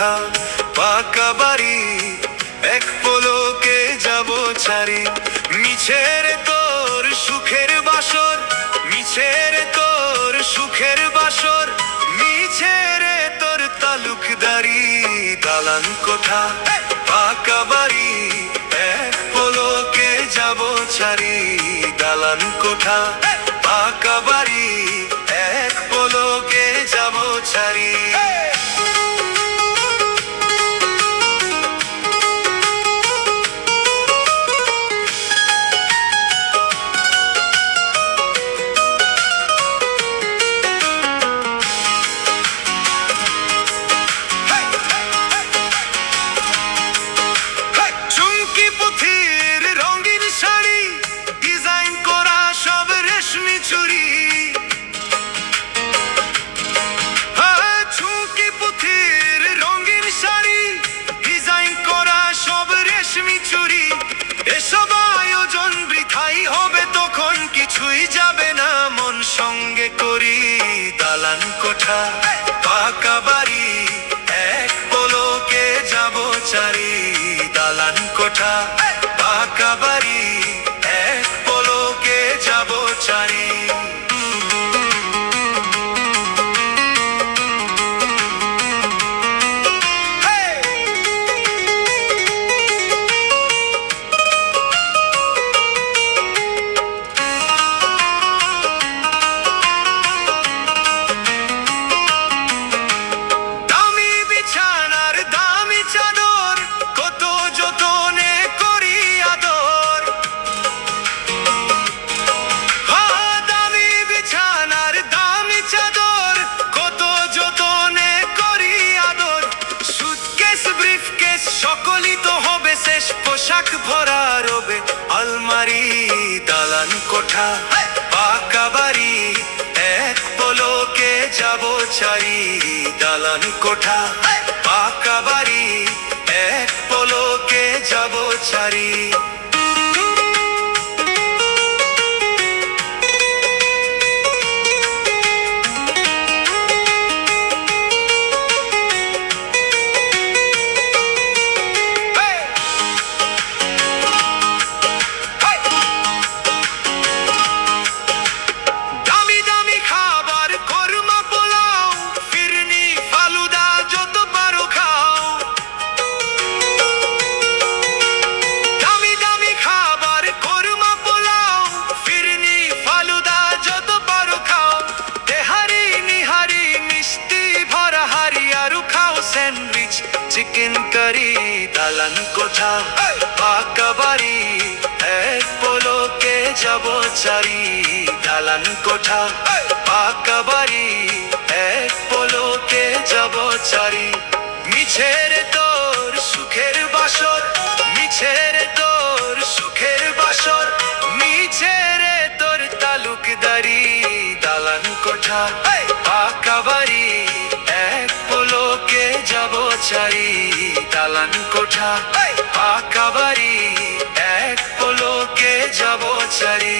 কোঠা পাকা বাড়ি এক পলকে যাব ছাড়ি। মিছে রে তোর সুখের বাসর, মিছে রে তোর সুখের বাসর, মিছে রে তোর তালুকদারি। দালান কোঠা পাকা বাড়ি এক পলকে যাব ছাড়ি। দালান কোঠা পাকা বাড়ি এক পলকে যাব ছাড়ি। এসব আয়োজন বৃথাই হবে তখন, কিছুই যাবে না মন সঙ্গে করি। দালান কোঠা পাকা বাড়ি এক পলকে যাব ছাড়ি। দালান কোঠা পাকা বাড়ি এক পলকে যাব ছাড়ি। পোশাক ভরা রবে আলমারি। দালান কোঠা পাকা বাড়ি এক পলকে যাব ছাড়ি। দালান কোঠা পাকা বাড়ি এক পলকে যাব ছাড়ি। Chicken curry. দালান কোঠা পাকা বাড়ি এক পলকে যাব ছাড়ি। দালান কোঠা পাকা বাড়ি এক পলকে যাব ছাড়ি। মিছে রে তোর সুখের বাসর, মিছে রে তোর সুখের বাসর, মিছে রে তোর তালুকদারি। দালান কোঠা পাকা বাড়ি এক পলকে যাব ছাড়ি। দালান কোঠা পাকা বাড়ি এক পলকে যাব ছাড়ি।